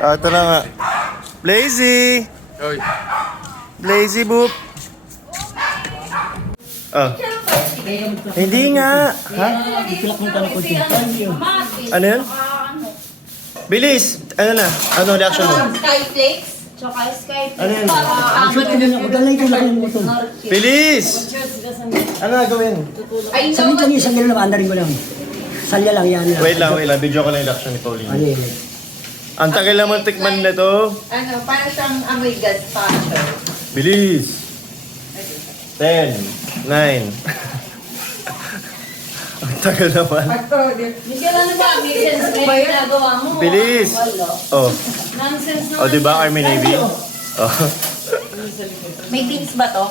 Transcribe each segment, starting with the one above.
Ito na nga. Blazy! Oy. Blazy boop! Oh. Hindi nga! Ha? Ano yun? Bilis! Ano na? Ano reaction mo? Skyflakes? Tsaka Skyflakes. Ano yun? Ano? Bilis! Ano na gawin? Ay, Sabi ko niya, sandali lang, andarin ko lang. Salya lang yan. Wait lang. Video ko lang yung reaction ni Pauline. Ano yun? Ang tagal naman tikman na to. Ano, parang siyang amoy gazpacho. Bilis! 10, 9. Ang tagal naman. Hindi ka lang naman, may sense ba yung nagawa mo? Bilis! Oh. Nonsense Oh, naman. di ba Army Navy? Oh. May beans ba to?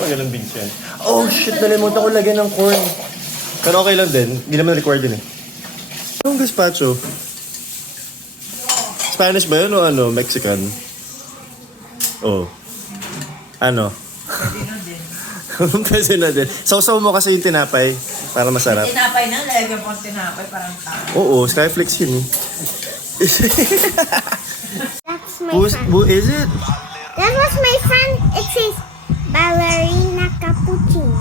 Magalang beans yan. Oh shit, nalimutan ko lagyan ng corn. Pero okay lang din. Hindi naman required din eh. Anong gazpacho? Spanish ba yun o ano? Mexican? Oh. Ano? Pwede na din. Sausaw mo kasi yung tinapay para masarap. Tinapay na, lalagyan po ang tinapay, parang tao. Oo, Skyflakes yun eh. That's my friend. Who is it? That was my friend. It says ballerina cappuccino.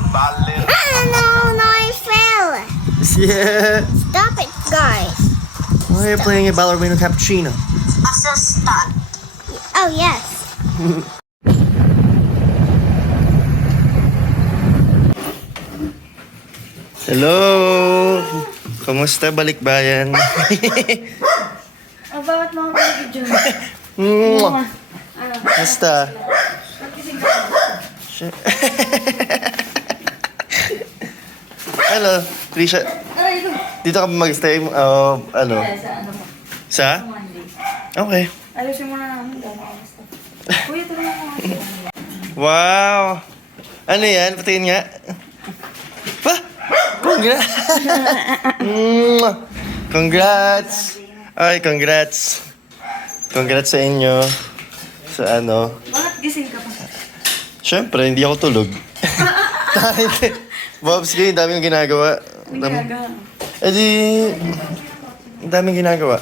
No, I fell. Yeah. Stop it, guys. Why are you playing a ballerina cappuccino? Oh, yes. Hello! Kamusta balikbayan? Bakit mo ako video? Kamusta? Hello, Trisha. Dito ka ba mag-stay? Ano? Sa? Okay. Alisin mo na namin dahil Kuya, tulungan mo ako. Wow! Ano yan? Patingin nga. Pa! Congrats! Congrats! Ay, congrats! Congrats sa inyo. Sa ano? Bakit gising ka pa? Siyempre, hindi ako tulog. Bobs, kayo, daming ginagawa. Eh di, ang daming ginagawa.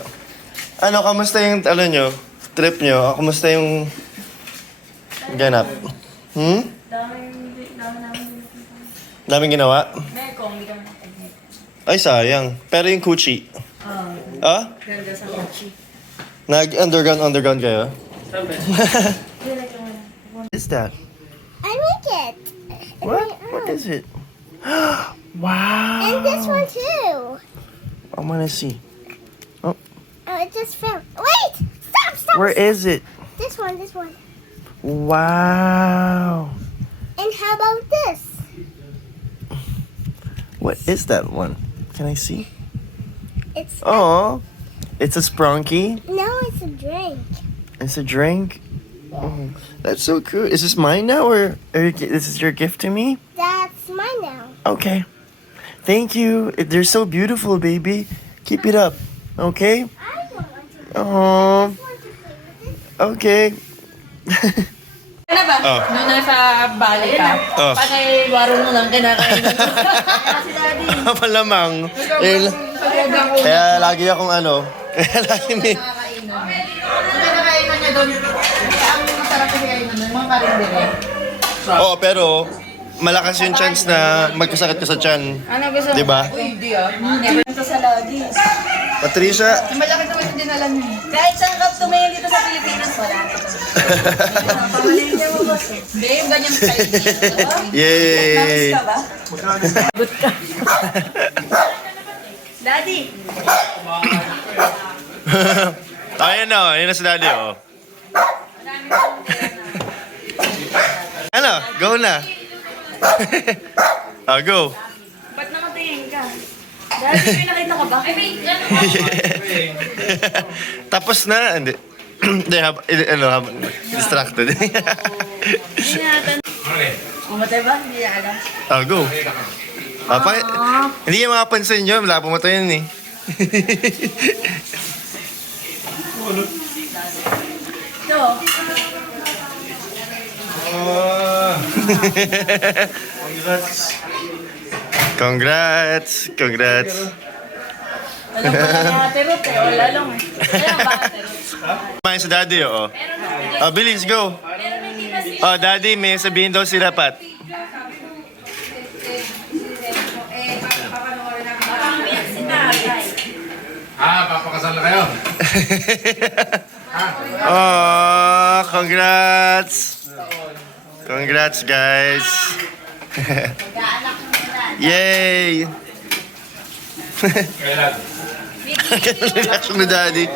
Ano, kamusta yung, ano nyo, trip nyo? Kamusta yung ganap? Daming ginawa? Mekong, hindi ka makapag-make. Ay, sayang. Pero yung Gucci. Ah? Ganda sa kochi. Nag-underground kayo? What is that? I like it. What? What is it? Wow! And this one, too. I wanna see. Oh, it just fell. Wait! Stop! Where is it? This one. Wow! And how about this? What is that one? Can I see? It's Oh, it's a Sprunky. no, it's a drink. It's a drink. Oh, that's so cool. Is this mine now, or this is your gift to me? That's mine now. Okay. Thank you. They're so beautiful, baby. Keep it up. Okay. I don't want to. Oh. Want to play with this. Okay. Ano ba? Oh. Nung nasa Bali ka, Oh. panay waro mo lang kinakain. Si Daddy. Malamang. Kaya lagi akong ano. Kaya lagi may... Kinakainan niya doon. Ang masarap kasi kainan ng mga karindere. Oo, pero malakas yung chance na magkasakit ka sa tiyan. Ano gusto? Di ba? Uy, di ah. Never ito sa lagi. Patricia. Malaki naman yung dinalan niya. Kahit saan ka tumingin dito sa Pilipinas, wala. Pamali niya mo boss. Hindi, yung ganyang style dito. Yay! Namiss ka ba? Good ka. Daddy! Ayan na, yun na si Daddy, oh. Ano? Go na. Go. Ba't naman tingin ka? Daddy, may nakita ka ba? Ay, wait. Tapos na. Hindi. Hindi, distracted. Hindi natin. Umatay ba? Hindi niya alam. Go. Hindi niya makapansin yun. Wala pumatay yun eh. Ito. Congrats. Congrats. Alam ko lang yung Ate Ruth eh. Wala lang eh. Kaya ba Ate Ruth? Kumain sa daddy, oo. Oh, bilis, go. Oh, daddy, may sabihin daw sila, Pat. Papakasal na kayo. Oh, congrats. Congrats, guys. Yay. Kailan? Reaction ni daddy.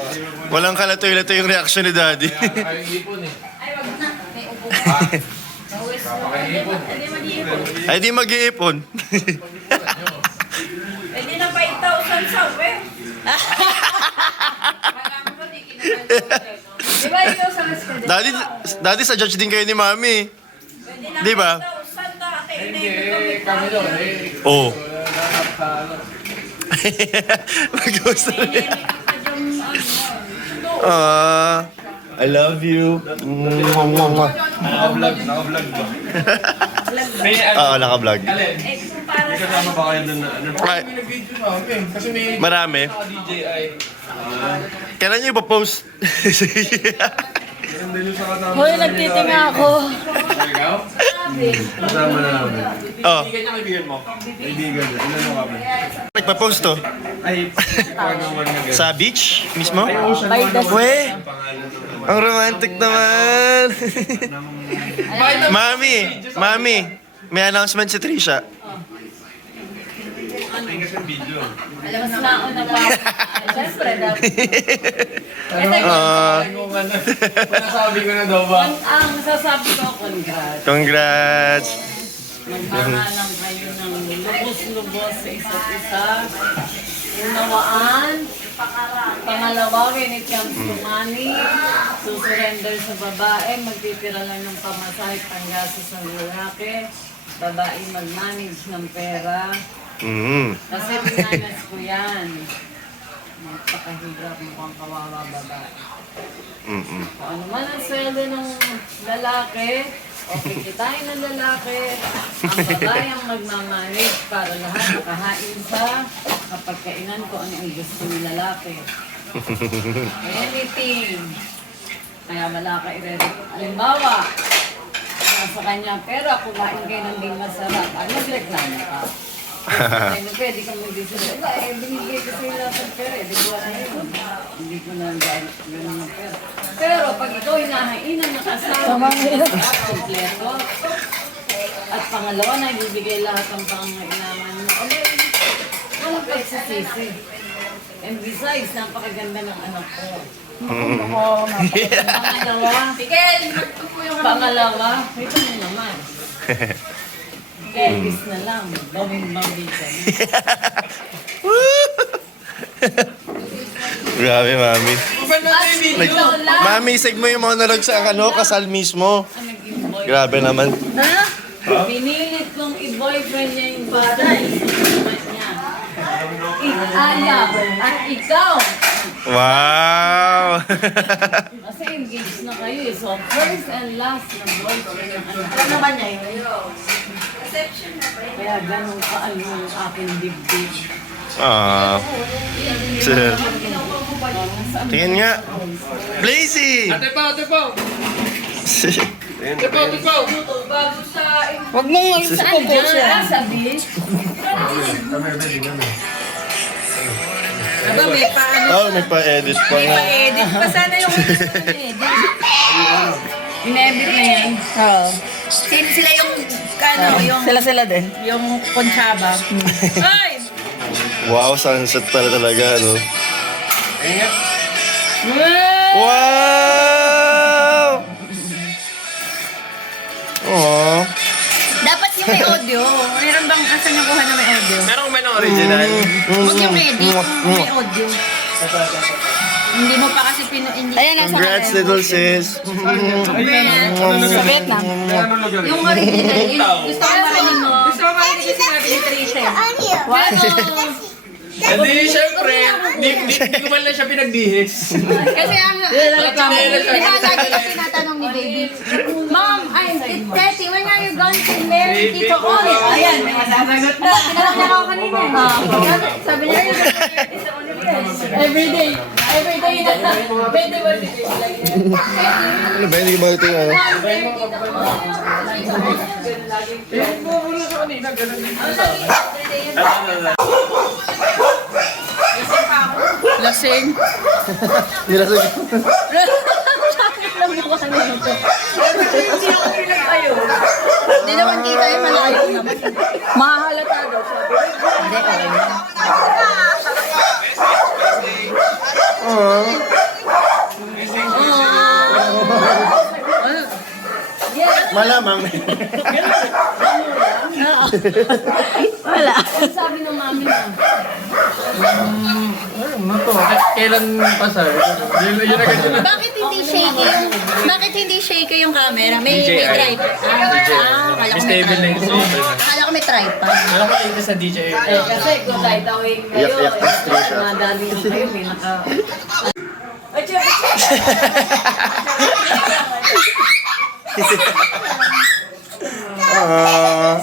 Walang kalatoy-latoy yung reaction ni daddy. Kayo ipon eh. Ay, wag na. May upo ka. Papakaipon. Hindi mag-iipon. Ay, di mag-iipon. Pwede na 5,000 sa eh. Kailangan mo di kinakal. Di ba ikaw sa mas pwede? Daddy, sa judge din kayo ni Mami. Pwede na Di ba? 5,000 dati. Hindi, kami doon eh. Oo. Wala sa ano. Mag-gusto I love you. Naka-vlog ba? Oo, naka-vlog. Eh, kung para sa Kasama ba kayo doon na ano? Ay, May nag-video na kami. Kasi may marami. DJI. Kailan nyo ipapost? Meron din yung sa kasama. Hoy, nagtitinga ako. Ikaw? Kasama na namin. Oh, Kaibigan niya, kaibigan mo? Kaibigan niya. Ilan mo kami? nagpa-post to. Ay, ikaw naman nga. Sa beach mismo? By the We, ang romantic naman. Mami, may announcement si Trisha. alam mas nauna pa. Siyempre, dapat. Nasabi ko na daw ba? Ang sasabi ko, congrats. Congrats. Magmamahalang kayo ng lubos-lubos sa isa't isa. Unawaan. Pangalawa, when it comes to money, susurrender sa babae, magtitira lang ng pamasahe panggastos ng lalaki. Babae mag-manage ng pera. Kasi pinanas ko yan. Magpakahirap mukhang kawawa babae. Kung ano man ang sweldo ng lalaki, okay kitain ng lalaki, ang babae ang magmamanage para lahat makahain sa kapagkainan ko ano ang gusto ng lalaki. Anything. Kaya wala ka halimbawa, sa kanya, pero kumain kayo ng di masarap, ano reklamo ka? Ay, pwede kang mag-decide. Eh, binigay ko sa'yo lahat ng pera. Di ko na yun. Hindi ko na gano'n ng pera. Pero pag ikaw hinahainan ng asawa, kompleto. At pangalawa, nagbibigay lahat ng pangailangan mo. Walang pagsasisi. And besides, napakaganda ng anak ko. Pangalawa, pangalawa, ito mo naman. Elvis na lang, bawing-bawing ka na. Grabe, Mami. Lola, Mami, isig mo yung monologue sa kasal mismo. nag-invoice. Grabe naman. Ha? Pinilit kong i-boyfriend niya yung bata, isusumat niya. Ayaw, at ikaw. Wow! Kasi engaged na kayo eh. So, first and last na boyfriend yung anak. Ano ba niya yun? Kaya ganun ka yung aking dibdib. Sir. Tingin nga. Blazy! Ate Pao, Ate Pao! Ate Pao, Ate Pao! Bago sa... Huwag mong Saan dyan? Sa beach? Aba, may paano? Oh, nagpa-edit pa nga. Pa-edit pa sana yung Inebit na yan. Oo. Sila yung, yung... Sila din. Yung konsyaba. Ay! Wow, sunset pala talaga, no? Ingat! Wow! Aww. Dapat yung may audio. Meron bang asan yung kuha na may audio? Meron ba ng original? Huwag yung edit, yung may audio. Hindi mo pa kasi hindi. Ayan, nasa Congrats, little sis. Sa Vietnam. Anong lugar? Yung original, gusto ko marinig mo. Gusto ko marinig yung sinabi ni Trisha. On you. Ano? Hindi, syempre. Hindi ko man lang siya pinagbihis. Kasi ang... Di ba lagi na tinatanong ni baby, Mom, Teti, when are you going to marry Tito Olive? Ayan, may masasagot na. Tinanong niya ako kanina. Sabi niya, everyday na. Pwede ba si baby like that? Ano ba? Hindi ko ba ito yung ano? Bumula sa kanina, ganun din. Lasing. Nilasag. Hindi naman kita yung malayo naman. Mahalata daw sabi. Hindi, okay na. Malamang. Wala. Ano sabi ng mami mo? Ano to? Kailan pasar? Yun agad yun. Bakit hindi shaky yung camera? May DJI. tripod. Akala ko may Stable na yung tripod. stable. Akala ko may tripod. Alam ko dito sa DJI. Kasi kung kahit away kayo, Yak-yak ng screenshot. madali na kayo, pinaka... Ah.